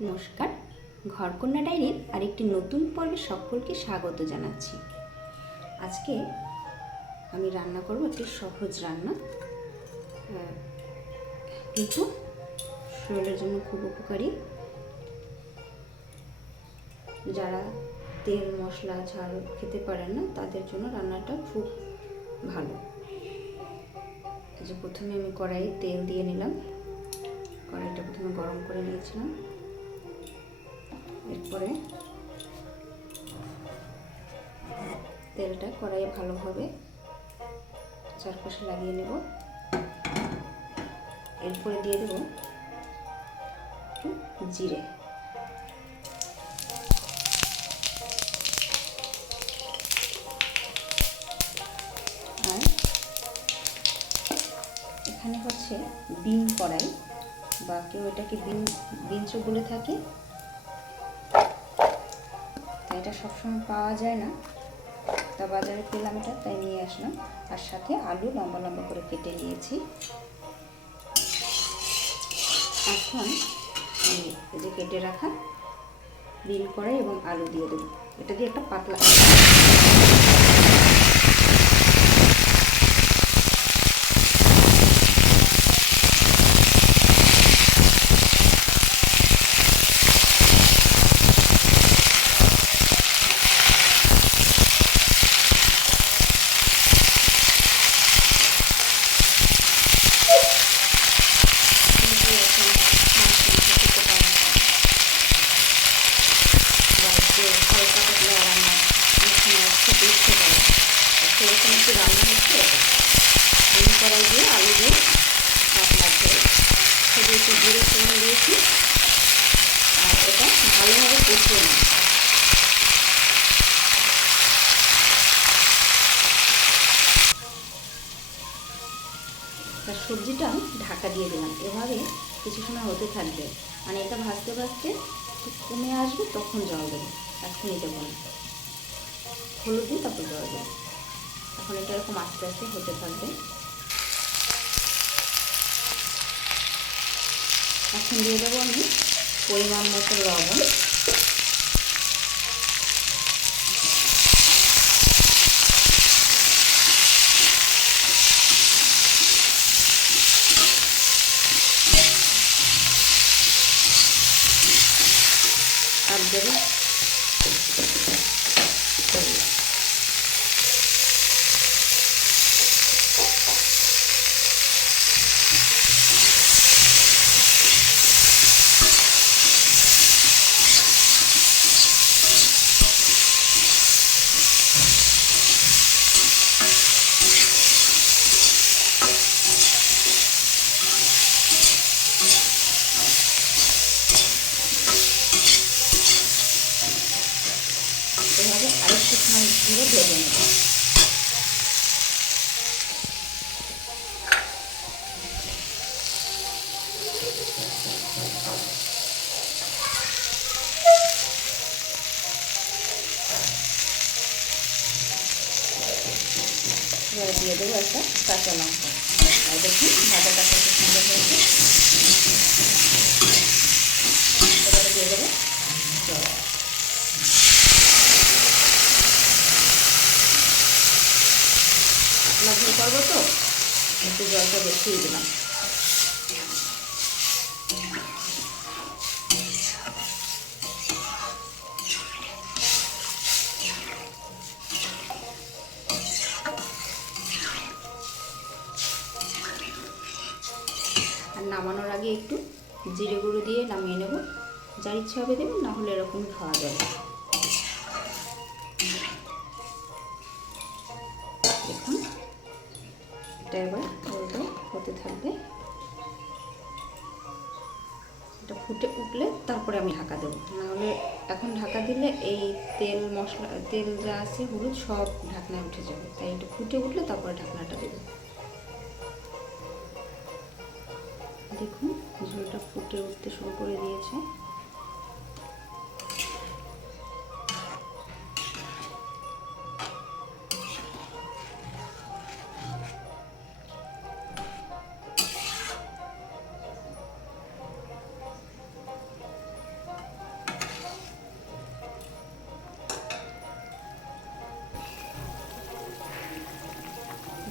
নমস্কার, ঘরকন্যা ডায়েরির আরেকটি নতুন পর্বে সকলকে স্বাগত জানাচ্ছি। আজকে আমি রান্না করব একটি সহজ রান্না। কিন্তু শরীরের জন্য খুব উপকারী। যারা তেল, মশলা, ঝাল খেতে পারেন না, তাদের জন্য রান্নাটা খুব ভালো। যে প্রথমে আমি কড়াই তেল দিয়ে নিলাম। কড়াইটা প্রথমে গরম করে নিয়েছিলাম। এরপরে তেলটা কড়াইয়ে ভালোভাবে চারপাশে লাগিয়ে নেব। এরপরে দিয়ে দেব জিরে। আর এখানে হচ্ছে বিন কড়াই বা কেউ এটাকে বিন বিনচো বলে থাকে। এটা সবসময় পাওয়া যায় না। তা বাজারে পেলাম এটা, তাই নিয়ে আসলাম। আর সাথে আলু লম্বা লম্বা করে কেটে নিয়েছি। এখন এই যে কেটে রাখা বিন করে এবং আলু দিয়ে দেবো। এটা দিয়ে একটা পাতলা কিন্তু এখন মাছ মাংস খেতে পারে না। বা একটু হালকা পাতলা রান্না অনেক সময় খেতে ইচ্ছে করে তো সেরকম একটু রান্না হচ্ছে ডিম কড়াই দিয়ে আলু দিয়ে মশলা ধরে শুধু একটু জিরে ফোড়ন দিয়েছি। আর এটা ভালোভাবে কষিয়ে নিই তার সবজিটা ঢাকা দিয়ে দিলাম। এভাবে কিছু সময় হতে থাকবে। মানে এটা ভাজতে ভাজতে কমে আসবে, তখন জল দেবো। এখনই দেবো না। হলুদ দিয়ে তারপর জল দেবো। এখন এটা এরকম আস্তে আস্তে হতে থাকবে। এখন দিয়ে দেবো আমি পরিমাণ মতো লবণ আর দেবো হলুদ। এভাবে আরেকটু সময় ধরে ভেজে নেব। দিয়ে দেবো একটা কাঁচা লঙ্কা। আর দেখুন, ভাজাটা কত সুন্দর হয়েছে এবারে দিয়ে দেবো জল পাতলা ঝোল করব তো একটু জলটা বেশিয়ে দিলাম। আর নামানোর আগে একটু জিরে গুঁড়ো দিয়ে নামিয়ে নেব। যার ইচ্ছা হবে দেবেন, না হলে এরকম খাওয়া যাবে। এটা এবার বলতে হতে থাকবে। এটা ফুটে উঠলে তারপরে আমি ঢাকা দেবো। নাহলে এখন ঢাকা দিলে এই তেল, মশলা, তেল যা আছে, হলুদ, সব ঢাকনায় উঠে যাবে। তাই এটা ফুটে উঠলে তারপরে ঢাকনাটা দেবো। দেখুন, ঝোলটা ফুটে উঠতে শুরু করে দিয়েছে।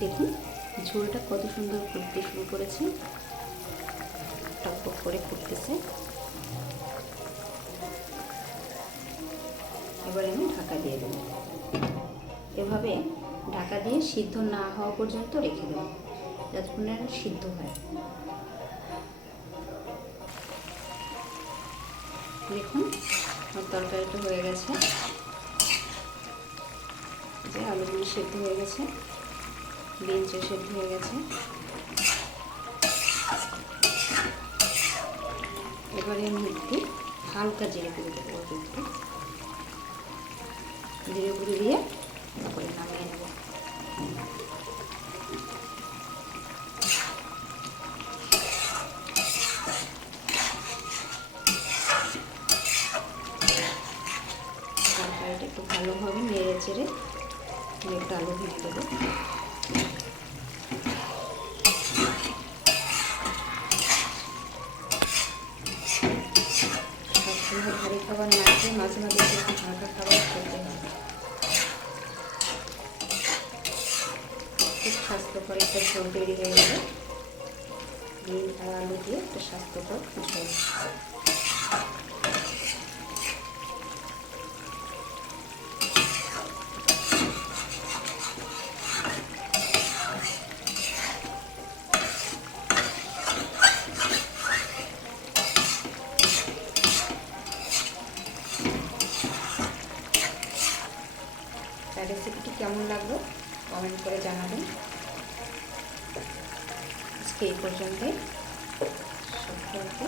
দেখুন, ঝোলটা কত সুন্দর ফুটতে শুরু করেছে। টকবক করে ফুটতেছে। এবার আমি ঢাকা দিয়ে দেবো। এভাবে ঢাকা দিয়ে সিদ্ধ না হওয়া পর্যন্ত রেখে দেবো যতক্ষণ সিদ্ধ হয়। দেখুন, আমার তরকারিটা হয়ে গেছে। যে আলুগুলো সেদ্ধ হয়ে গেছে। বিনসও সেদ্ধ হয়ে গেছে। এবারে আমি একটু হালকা জিরে গুঁড়ো দেবো অল্প একটু জিরে গুঁড়ো দিয়ে তারপরে নামিয়ে নেব। তরকারিটা একটু ভালোভাবে নেড়ে চেড়ে আমি একটু আলু ভেজে দেবো সবসময় ভারী খাবার না মাঝে মাঝে একটু হালকা খাবার খেতে হয় খুব স্বাস্থ্যকর একটা ঝোল তৈরি হয়ে যাবে ডিম আর আলু দিয়ে একটা স্বাস্থ্যকর ঝোল তার রেসিপিটি কেমন লাগল কমেন্ট করে জানাবেন। আজকে এই পর্যন্তই। সকলকে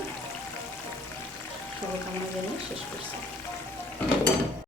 শুভকামনা জানিয়ে শেষ করছি।